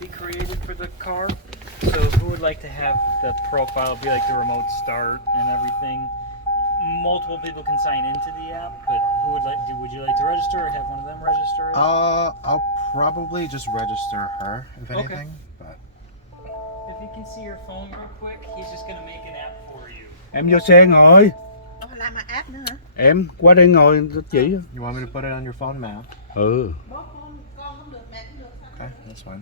be created for the car. So who would like to have the profile be like the remote start and everything? Multiple people can sign into the app, but who would like? Would you like to register or have one of them register it? I'll probably just register her if anything. But If you can see your phone real quick, he's just gonna make an app for you. Em vô xe ngồi. Làm mà app nữa hả? Em qua đây ngồi chỉ. you want me to put it on your phone now? Ừ. Bố con cũng được, mẹ cũng được. Okay, that's fine.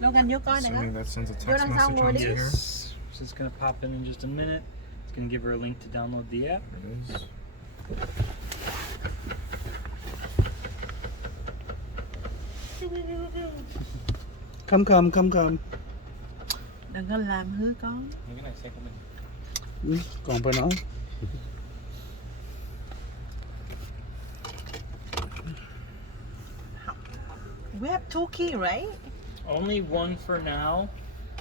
Logan vô coi này đó. Assuming that sends a Vô text đằng sau message ngồi onto đi. here. Yes. So it's gonna pop in just a minute. It's gonna give her a link to download the app. There it is. Come. Đừng có làm hư con. Những cái này xe của mình. Ừ, còn phải nói. We have 2 key, right? Only one for now.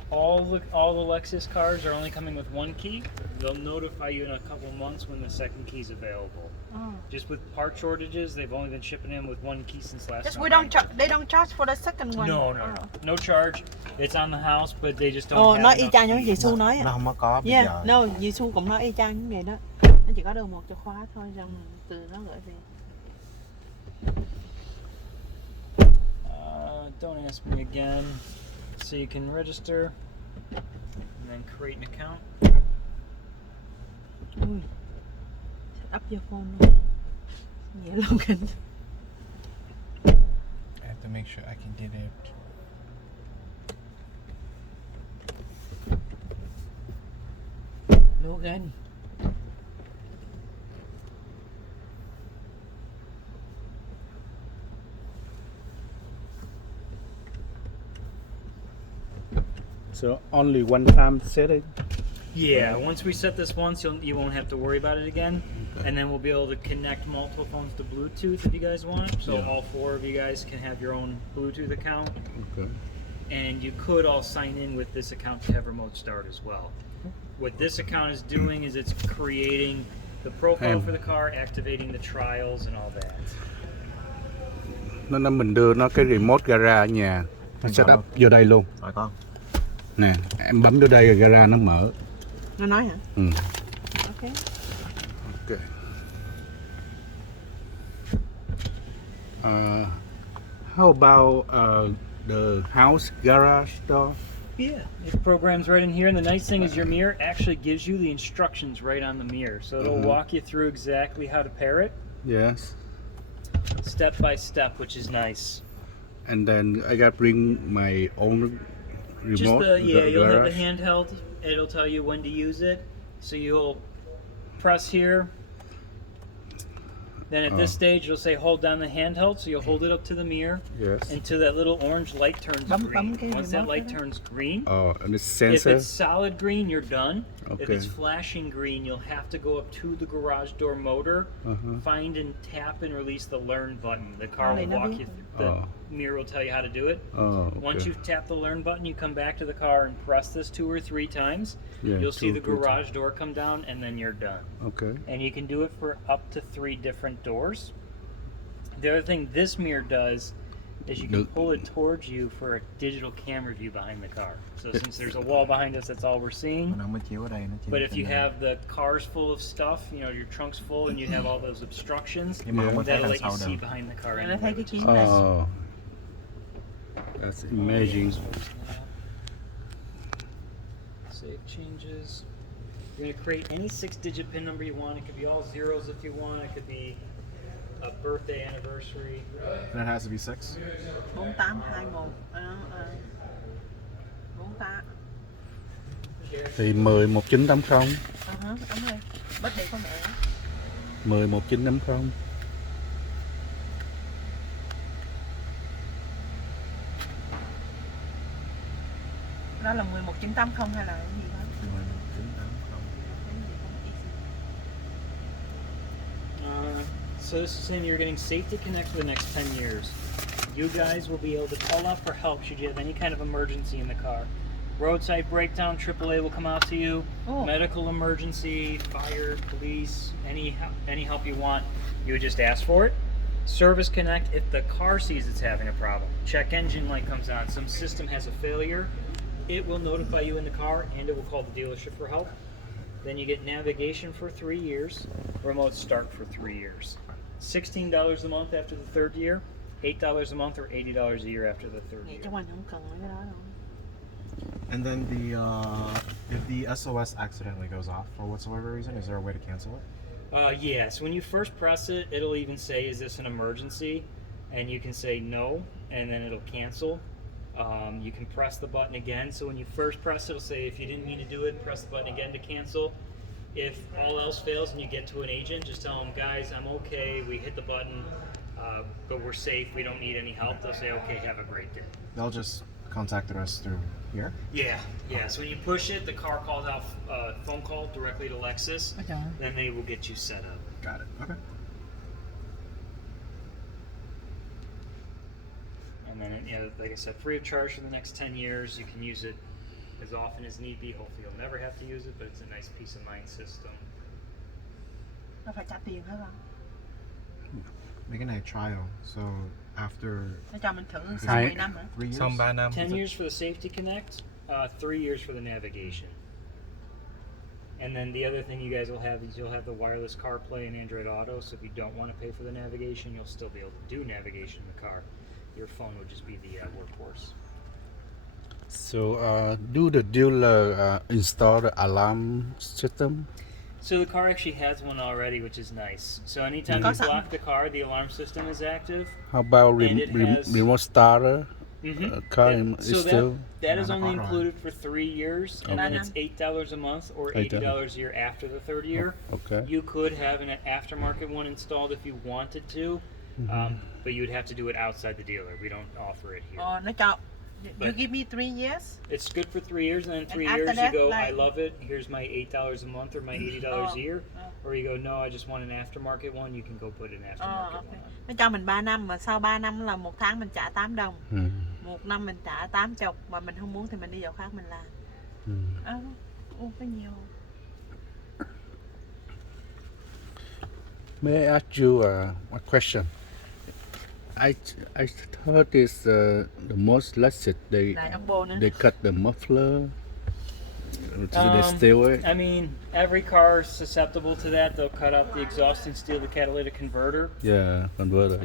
All the Lexus cars are only coming with one key. They'll notify you in a couple months when the second key is available. Oh. Just with part shortages, they've only been shipping in with one key since last Just summer. we don't they don't charge for the second one. No. No charge. It's on the house, but they just don't Ồ, have nói y enough chang giống keys. dì Su nói. Nó không có bây Yeah, giờ. no, dì Su cũng nói y chang như vậy đó. Nó chỉ có được một chìa khóa thôi, xong từ nó gửi về. Don't ask me again. So you can register and then create an account. Ui, set up your phone luôn. Nghĩa Logan. I have to make sure I can get it. Logan. So only one time setting. Yeah, once we set this once, you won't have to worry about it again. Okay. And then we'll be able to connect multiple phones to Bluetooth if you guys want. So Yeah. all 4 of you guys can have your own Bluetooth account. Okay. And you could all sign in with this account to have remote start as well. What this account is doing is it's creating the profile for the car, activating the trials and all that. Nó mình đưa nó cái remote gara ở nhà. Nó set up vô đây luôn. Rồi con. Nè, em bấm vô đây rồi gara nó mở. Nó nói hả? Ừ. Ok. Okay. How about the house garage door? Yeah, it programs right in here, and the nice thing is your mirror actually gives you the instructions right on the mirror. So it'll walk you through exactly how to pair it, Yes. step by step, which is nice. And then I got bring my own remote. Just you'll have the garage. handheld. It'll tell you when to use it. So you'll press here. Then at this stage, it'll say hold down the handheld. So you'll hold it up to the mirror Yes. until that little orange light turns Bấm green. cái Once that remote light đó. turns green, Oh, and it's if sensor. it's solid green, you're done. If Okay. it's flashing green, you'll have to go up to the garage door motor, find and tap and release the learn button. The car will walk you through. The mirror will tell you how to do it. Oh, okay. Once you've tapped the learn button, you come back to the car and press this 2 or 3 times. Yeah, You'll see 2 the or 3 garage door come down, and then you're done. Okay. And you can do it for up to 3 different doors. The other thing this mirror does is you can pull it towards you for a digital camera view behind the car. So since there's a wall behind us, that's all we're seeing. Nó mới chiếu ở đây, nó chiếu But if trên you này. have the cars full of stuff, your trunk's full, and you have all those obstructions, Nhưng mà không có thấy that'll đằng let you sau see đâu. behind the car Nó anyway. thấy cái which kiến is này. Oh, that's amazing. Save changes. You're going to create any 6-digit PIN number you want. It could be all zeros if you want. It could be a birthday, anniversary. And it has to be 6? 4821. 48. Thì 10190. Ấm ơi. Bất đi của mẹ. 10950. Đó là 11980 hay là cái gì đó? 980. So this is saying you're getting Safety Connect for the next 10 years. You guys will be able to call out for help should you have any kind of emergency in the car. Roadside breakdown, AAA will come out to you. Oh. Medical emergency, fire, police, any help you want, you would just ask for it. Service Connect, if the car sees it's having a problem, check engine light comes on, some system has a failure, it will notify you in the car and it will call the dealership for help. Then you get navigation for 3 years, remote start for 3 years. $16 a month after the third year, $8 a month or $80 a year after the third Vậy year. cho mình không cần mấy cái đó đâu. And then if the SOS accidentally goes off for whatsoever reason, is there a way to cancel it? Yeah, so when you first press it, it'll even say, is this an emergency? And you can say no, and then it'll cancel. You can press the button again. So when you first press it, it'll say, if you didn't mean to do it, press the button again to cancel. If all else fails and you get to an agent, just tell them, guys, I'm okay, we hit the button, but we're safe, we don't need any help. They'll say, okay, have a great day. They'll just contact us through here? Yeah. So when you push it, the car calls out a phone call directly to LEXUS. Okay. Then they will get you set up. Got it. Okay. And then, like I said, free of charge for the next 10 years. You can use it as often as need be. Hopefully you'll never have to use it, but it's a nice peace of mind system. Nó phải trả tiền hả con? Make a trial. So after Nó cho mình thử Hai- 10 năm hả? 3 years? Xong 3 năm. 10 years for the safety connect, 3 years for the navigation. And then the other thing you guys will have is you'll have the wireless CarPlay and Android Auto, so if you don't want to pay for the navigation, you'll still be able to do navigation in the car. Your phone would just be the workhorse. So, do the dealer install the alarm system? So the car actually has one already, which is nice. So anytime Có you sẵn. block the car, the alarm system is active. How about And it has- remote starter? Mm-hmm. Car So is still that is Not only auto. included for 3 years, and then it's $8 a month or $80 a year after the third year. okay. You could have an aftermarket one installed if you wanted to, but you would have to do it outside the dealer. We don't offer it here. Nó cho you But- give me 3 years. It's good for 3 years, and then in 3 after years that, you go, like- I love it. Here's my $8 a month or my $80 a year. Or you go, no, I just want an aftermarket one. You can go put an aftermarket Ok. one on. Nó cho mình 3 năm mà sau 3 năm là 1 tháng mình trả 8 đồng. Ừ. 1 năm mình trả 80 và mình không muốn thì mình đi vào khác mình làm. Ừ. Có nhiều. May I ask you a question? I heard is the most LEXUS Lại ông bồ nữa. they cut the muffler. They steal it. I mean, every car is susceptible to that. They'll cut out the exhaust and steal the catalytic converter. Yeah, converter.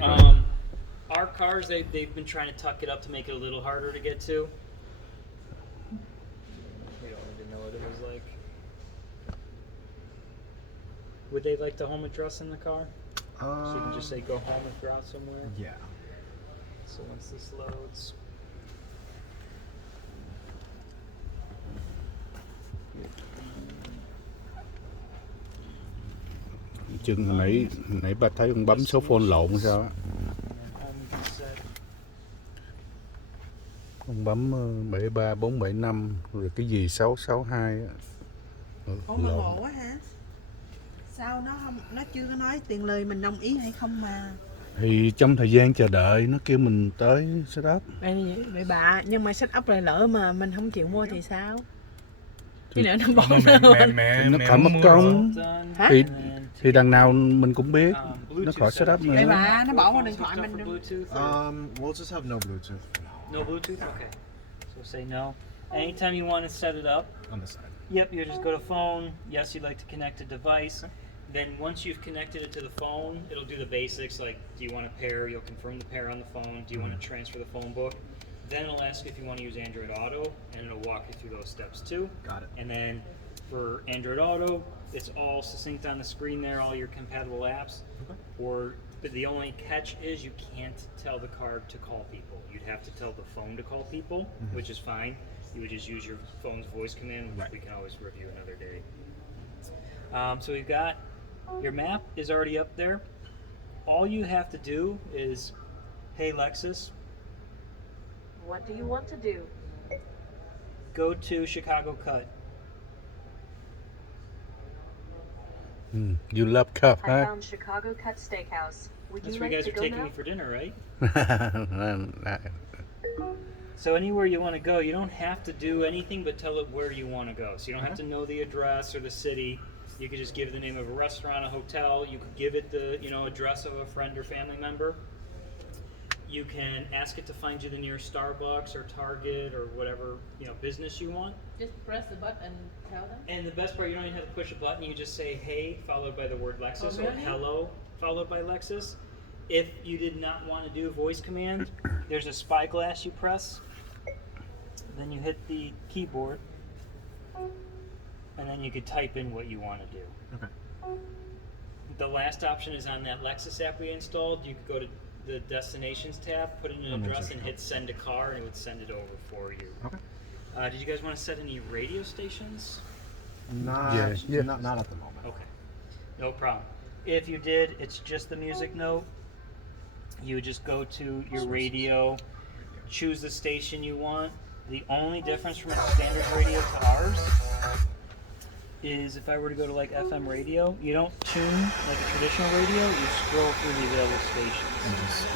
Our cars, they've been trying to tuck it up to make it a little harder to get to. We don't need to know what it was like. Would they like the home address in the car? So you can just say go home if you're out somewhere. Yeah. So once this loads. Chừng nãy bà thấy con bấm số phone lộn sao á? Home set. Con bấm 73475 rồi cái gì 662 á. Ủa mà ngộ quá hả? Sao nó chưa có nói tiền lời mình đồng ý hay không mà. Thì trong thời gian chờ đợi nó kêu mình tới setup. Vậy bà, nhưng mà set up rồi lỡ mà mình không chịu mua thì sao? Chứ nữa nó bỏ Mẹ Nó phải mất công. Done. Hả? Thì And then thì đằng nào mình cũng biết Bluetooth nó khỏi setup setup. mà. Vậy bà, nó bỏ vào điện Phone's thoại hooked mình up for được. Bluetooth or We'll just have no Bluetooth no Bluetooth? Okay. So say no. Anytime you want to set it up, on this side. yep, you just go to phone. Yes, you'd like to connect a device. Then once you've connected it to the phone, it'll do the basics like, do you want to pair? You'll confirm the pair on the phone. Do you want to transfer the phone book? Then it'll ask if you want to use Android Auto, and it'll walk you through those steps too. Got it. And then for Android Auto, it's all succinct on the screen there, all your compatible apps. But the only catch is you can't tell the card to call people. You'd have to tell the phone to call people, which is fine. You would just use your phone's voice command, which we can always review another day. So we've got your map is already up there. All you have to do is, hey Lexus, What do you want to do? go to Chicago Cut. You love cup, I huh? found Chicago Cut Steakhouse. Would That's you where you like guys to are go taking now? me for dinner, right? I- So anywhere you want to go, you don't have to do anything but tell it where you want to go. So you don't have to know the address or the city. You could just give it the name of a restaurant, a hotel. You could give it the address of a friend or family member. You can ask it to find you the nearest Starbucks or Target or whatever business you want. Just press the button and tell them. And the best part, you don't even have to push a button. You just say "Hey" followed by the word Lexus, Oh, or really? "Hello" followed by Lexus. If you did not want to do a voice command, there's a spyglass you press. Then you hit the keyboard, and then you could type in what you want to do. Okay. The last option is on that Lexus app we installed. You could go to the Destinations tab, put in an address, and hit Send a Car, and it would send it over for you. Okay. Did you guys want to set any radio stations? Not, Yeah. not at the moment. Okay, no problem. If you did, it's just the music note. You would just go to your radio, choose the station you want. The only difference from a standard radio to ours is if I were to go to like FM radio, you don't tune like a traditional radio, you scroll through the available stations. And just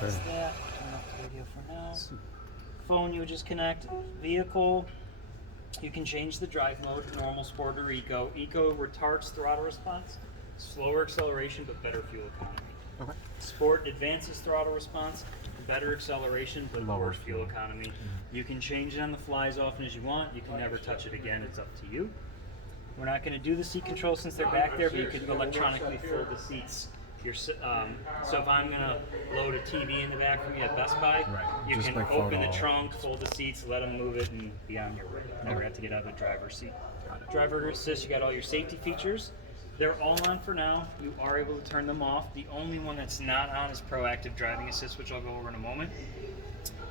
So that's that. Turn off the radio for now. Phone you would just connect. Vehicle, you can change the drive mode, normal, sport, or eco. Eco retards throttle response, slower acceleration but better fuel economy. Okay. Sport advances throttle response, better acceleration but Lower worse fuel fuel. economy. You can change it on the fly as often as you want. You can never touch it again. It's up to you. We're not going to do the seat control since they're back there, but you can electronically fill the seats. So if I'm going to load a TV in the back for me at Best Buy, Right. you Just can like open the photo. trunk, fold the seats, let them move it, and be on your way. Never have to get out of the driver's seat. Driver assist, you got all your safety features. They're all on for now. You are able to turn them off. The only one that's not on is proactive driving assist, which I'll go over in a moment.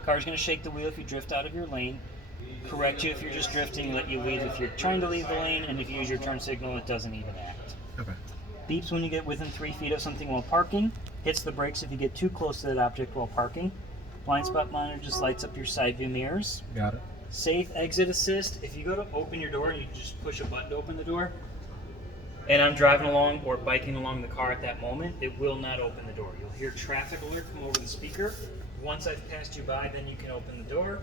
Car's going to shake the wheel if you drift out of your lane, correct you if you're just drifting, let you leave if you're trying to leave the lane, and if you use your turn signal, it doesn't even act. Okay. Beeps when you get within 3 feet of something while parking, hits the brakes if you get too close to that object while parking. Blind spot monitor just lights up your side view mirrors. Got it. Safe exit assist, if you go to open your door and you just push a button to open the door, and I'm driving along or biking along the car at that moment, it will not open the door. You'll hear traffic alert come over the speaker. Once I've passed you by, then you can open the door.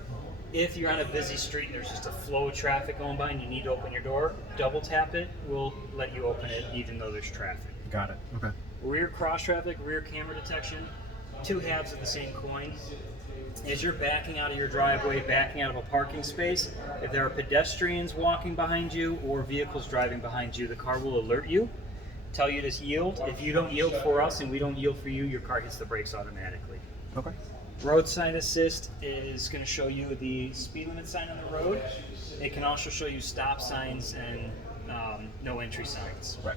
If you're on a busy street and there's just a flow of traffic going by and you need to open your door, double tap it, we'll let you open it even though there's traffic. Got it. Okay. Rear cross traffic, rear camera detection, two halves of the same coin. As you're backing out of your driveway, backing out of a parking space, if there are pedestrians walking behind you or vehicles driving behind you, the car will alert you, tell you to yield. If you don't yield for us and we don't yield for you, your car hits the brakes automatically. Okay. Roadside assist is going to show you the speed limit sign on the road. It can also show you stop signs and no entry signs. Right.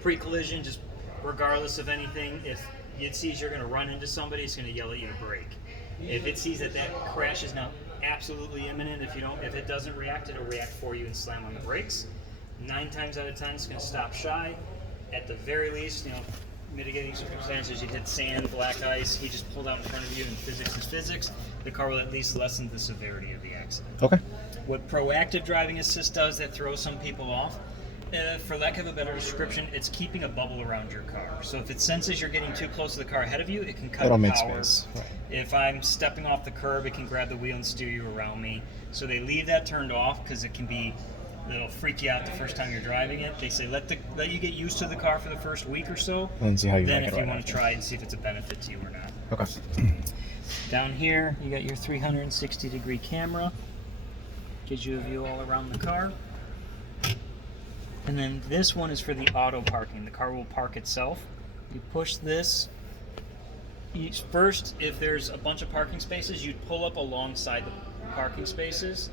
Pre-collision, just regardless of anything, if it sees you're going to run into somebody, it's going to yell at you to brake. If it sees that crash is now absolutely imminent, if it doesn't react, it'll react for you and slam on the brakes. 9 times out of 10, it's going to stop shy. At the very least, mitigating circumstances, you hit sand, black ice, he just pulled out in front of you, and physics is physics. The car will at least lessen the severity of the accident. Okay. What proactive driving assist does that throws some people off, for lack of a better description, it's keeping a bubble around your car. So if it senses you're getting too close to the car ahead of you, it can cut It'll make power. space. Right. If I'm stepping off the curb, it can grab the wheel and steer you around me. So they leave that turned off because it'll freak you out the first time you're driving it. They say let you get used to the car for the first week or so. And see how you Then like if it you right want to after. try it and see if it's a benefit to you or not. Okay. Down here, you got your 360-degree camera. Gives you a view all around the car. And then this one is for the auto parking. The car will park itself. You push this. First, if there's a bunch of parking spaces, you'd pull up alongside the parking spaces.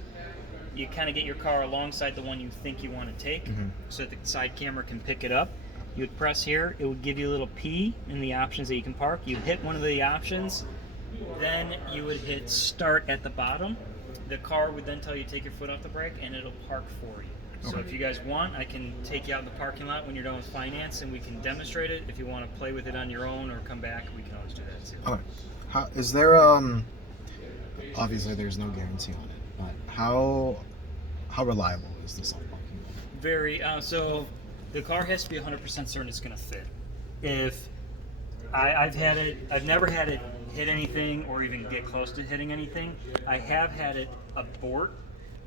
You kind of get your car alongside the one you think you want to take, so that the side camera can pick it up. You would press here. It would give you a little P in the options that you can park. You hit one of the options. Then you would hit start at the bottom. The car would then tell you to take your foot off the brake, and it'll park for you. So if you guys want, I can take you out in the parking lot when you're done with finance, and we can demonstrate it. If you want to play with it on your own or come back, we can always do that too. Okay. Is there obviously there's no guarantee on it, but how reliable is the self-parking? Very. So The car has to be 100% certain it's going to fit. If I've had it, I've never had it hit anything or even get close to hitting anything. I have had it abort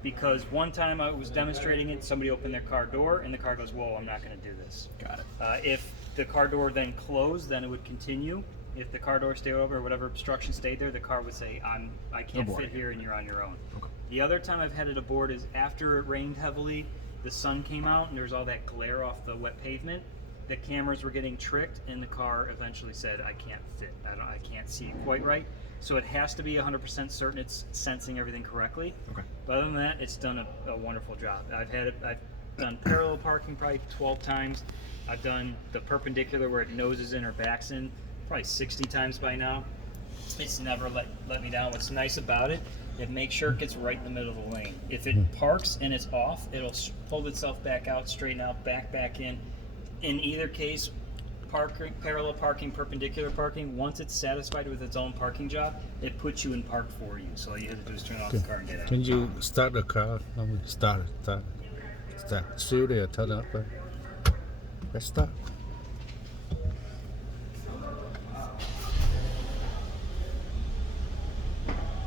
because one time I was demonstrating it, somebody opened their car door and the car goes, "Whoa, I'm not going to do this." Got it. If the car door then closed, then it would continue. If the car door stayed over or whatever obstruction stayed there, the car would say, I can't Abort. fit here and you're on your own. Okay. The other time I've had it abort is after it rained heavily, the sun came out and there's all that glare off the wet pavement. The cameras were getting tricked and the car eventually said, I can't fit. I can't see quite right. So it has to be 100% certain it's sensing everything correctly. Okay. But other than that, it's done a wonderful job. I've done parallel parking probably 12 times. I've done the perpendicular where it noses in or backs in probably 60 times by now. It's never let me down. What's nice about it, it makes sure it gets right in the middle of the lane. If it parks and it's off, it'll pull itself back out, straighten out, back in. In either case, parallel parking, perpendicular parking, once it's satisfied with its own parking job, it puts you in park for you. So all you have to do is turn off the car and get out. Can you start the car? Start. Still there, turn up. Let's start.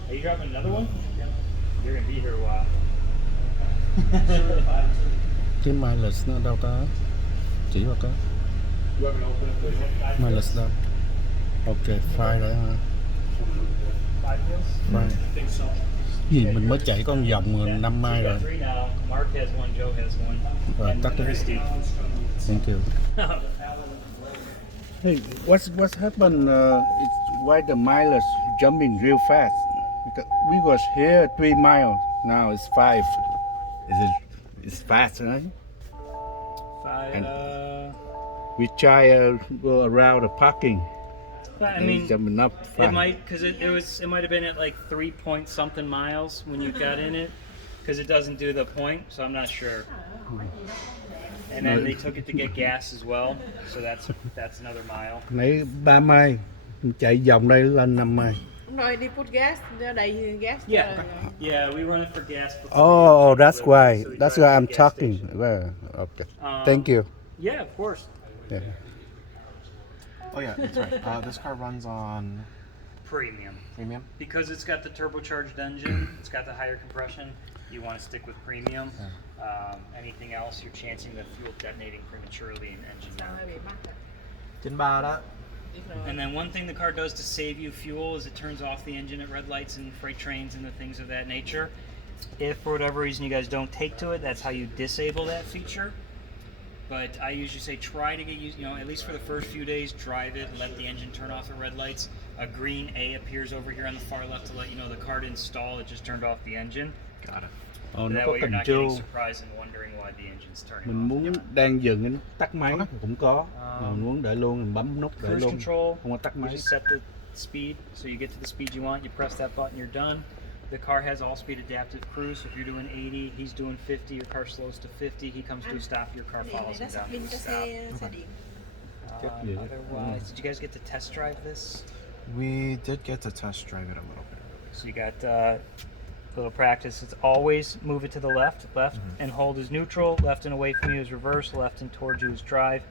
Are you driving another one? You're going to be here a while. Cái mileage nó đâu ta? Chỉ vào cái You want me to open up the mileage đâu? Ok, file đấy hả? 5 wheels? File. I think so. Gì mình mới chạy con vòng 5 We mai got rồi. 3 now. Mark has one, Joe has one. Rồi, And tắt đi. Christy. Thank you. Hey, what's happened? It's why the mileage jumping real fast? Because we was here 3 miles. Now it's 5. It's fast, right? Five, We try go around the parking. I and mean, it's jumping up it fast. might, because it might have been at like 3 point something miles when you got in it, because it doesn't do the point, so I'm not sure. And then they took it to get gas as well, so that's another mile. Nãy 3 mai, mình chạy vòng đây lên 5 mai. Đúng rồi, đi put gas, đầy gas. Yeah, yeah, we run it for gas. before Oh, we that's deliver, why. so we That's drive why to I'm the gas talking. station. Well, okay. Thank you. Yeah, of course. Yeah. Oh yeah, that's right. This car runs on Premium. premium. Because it's got the turbocharged engine, it's got the higher compression, you want to stick with premium. Anything else, you're chancing the fuel detonating prematurely in engine Sao mount. hay bị mắc à? Tin ba đó. Biết rồi. And then one thing the car does to save you fuel is it turns off the engine at red lights and freight trains and the things of that nature. If for whatever reason you guys don't take to it, that's how you disable that feature. But I usually say try to get used, at least for the first few days, drive it, let the engine turn off at red lights. A green A appears over here on the far left to let you know the car didn't stall, it just turned off the engine. Got it. Nó That có way you're not getting control. surprised and wondering why the engine's turning Mình off. muốn đang dừng cái nút tắt máy cũng có. Mà mình muốn để luôn, mình bấm nút để Cruise luôn. control, Không có tắt you máy. just set the speed, so you get to the speed you want, you press that button, you're done. The car has all-speed adaptive cruise, so if you're doing 80, he's doing 50, your car slows to 50, he comes to a stop, your car Cái này follows nó him sắp down pin to cho a stop. xe điện. Chắc vậy. Otherwise, did you guys get to test drive this? We did get to test drive it a little bit. So you got a little practice. It's always move it to the left, and hold is neutral, left and away from you is reverse, left and towards you is drive,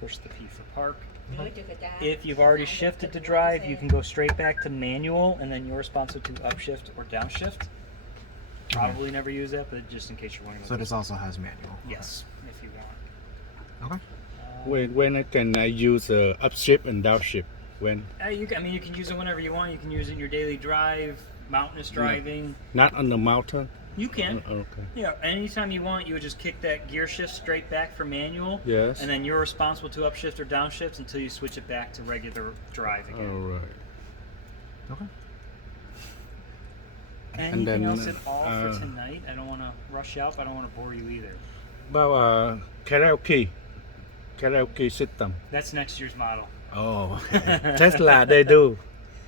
push the P for park. Nhớ cho cả cha. If you've already shifted to drive, you can go straight back to manual, and then you're responsible to upshift or downshift. Probably never use that, but just in case you're wondering. So this also has manual. Yes, if you want. Okay. When can I use upshift and downshift? When? You can use it whenever you want. You can use it in your daily drive, mountainous driving. Not on the mountain? You can. Okay. Yeah, anytime you want, you would just kick that gear shift straight back for manual. Yes. And then you're responsible to upshift or downshift until you switch it back to regular drive again. All right. Okay. Anything then, else at all for tonight? I don't want to rush out, but I don't want to bore you either. About karaoke system. That's next year's model. Oh, Tesla they do.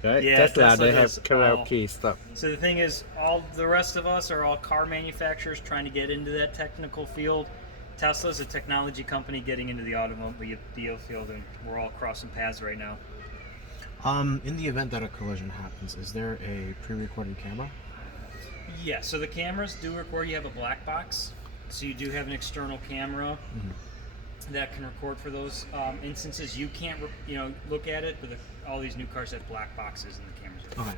Right? Yeah, Tesla Tesla they does have karaoke stuff. So the thing is, all the rest of us are all car manufacturers trying to get into that technical field. Tesla's a technology company getting into the automobile field, and we're all crossing paths right now. In the event that a collision happens, is there a pre-recorded camera? Yeah, so the cameras do record. You have a black box, so you do have an external camera. that can record for those instances. You can't, look at it, but all these new cars have black boxes in the cameras. Okay.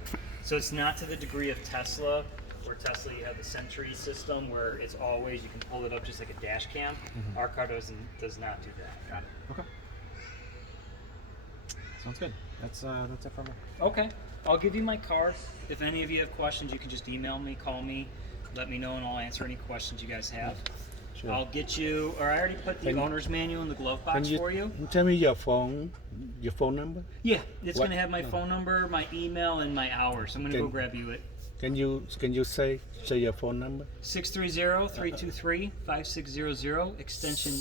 So it's not to the degree of Tesla, where Tesla you have the Sentry system where it's always you can pull it up just like a dash cam. Our car does not do that. Got it. Okay. Sounds good. That's it for me. Okay, I'll give you my card. If any of you have questions, you can just email me, call me, let me know, and I'll answer any questions you guys have. Sure. I'll get you, or I already put the Can- owner's manual in the glove Can box for you. tell me your phone number? Yeah, it's What? gonna have my No. phone number, my email, and my hours. I'm gonna go Can- grab you it. Can you say your phone number? 630-323-5600, extension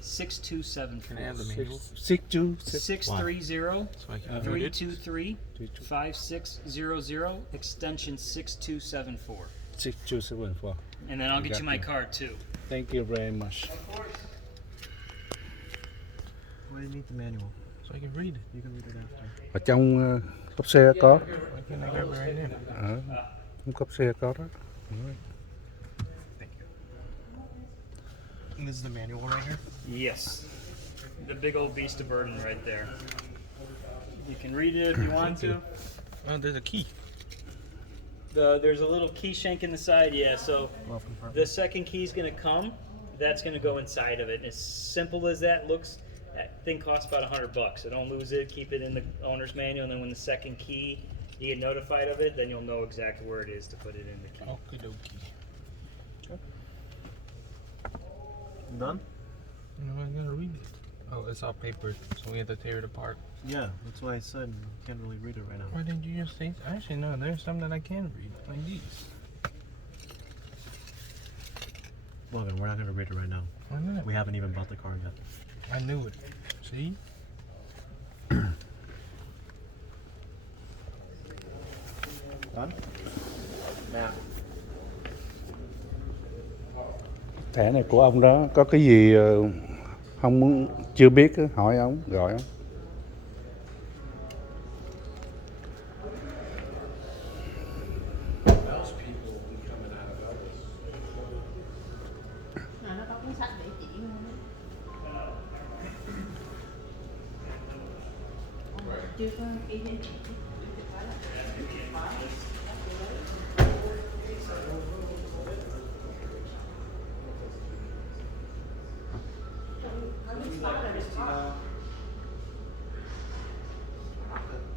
6274. Can I have the manual? 630 So I can read it? 323-5600, extension 6274. 6274. And then I'll get Got you my you. card too. Thank you very much. Why do you need the manual? So I can read it. You can read it after. Ở trong cốp xe có. Why can't I grab it right now? Trong cốp xe có đó. Thank you. And this is the manual right here? Yes. The big old beast of burden right there. You can read it if you want to. Oh, there's a key. There's a little key shank in the side, yeah, so Glove compartment. the second key is going to come. That's going to go inside of it. As simple as that looks, that thing costs about $100. So don't lose it. Keep it in the owner's manual, and then when the second key, you get notified of it, then you'll know exactly where it is to put it in the key. Okie dokie. You done? No, I'm gonna read it. Oh, it's all paper, so we have to tear it apart. Yeah, that's why I said you can't really read it right now. Why didn't you just say? Actually, no. There's some that I can read, like these. Logan, we're not gonna read it right now. Why not? We haven't even bought the car yet. I knew it. See? Done? Matt. Thẻ này của ông đó, có cái gì không muốn chưa biết á, hỏi ông, gọi ông. Nó có cuốn sách để chỉ luôn. Chưa có ý để chỉ.